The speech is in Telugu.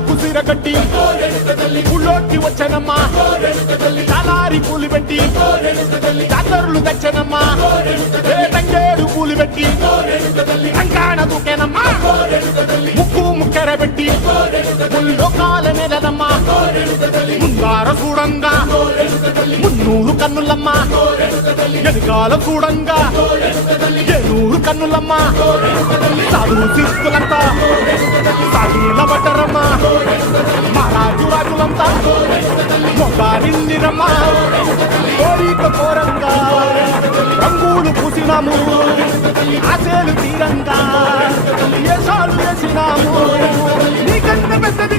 కుసిర కట్టి ఊళ్ళోకి వచ్చనమ్మా చాలారి పూలు పెట్టి జాతరులు తెచ్చనమ్మా తంగేడు పూలు పెట్టి రంగాణ దూకేనమ్మా ముక్కు ముక్కెర పెట్టి ముల్లోకాల నెలనమ్మా ముంగార చూడంగా మున్నూరు కన్నులమ్మా ఎనకాల చూడంగా ఏనూరు కన్నులమ్మా చదువు శిస్తులంతా సాగిల బట్టరమ్మా మహారాజు రాజులంతా మొగారిందిరమ్మా కోరిక కోరంగా రంగులు పూసినాము ఆశలు తీరంగా ఏషాలు వేసినాము నీకన్నా పెద్దది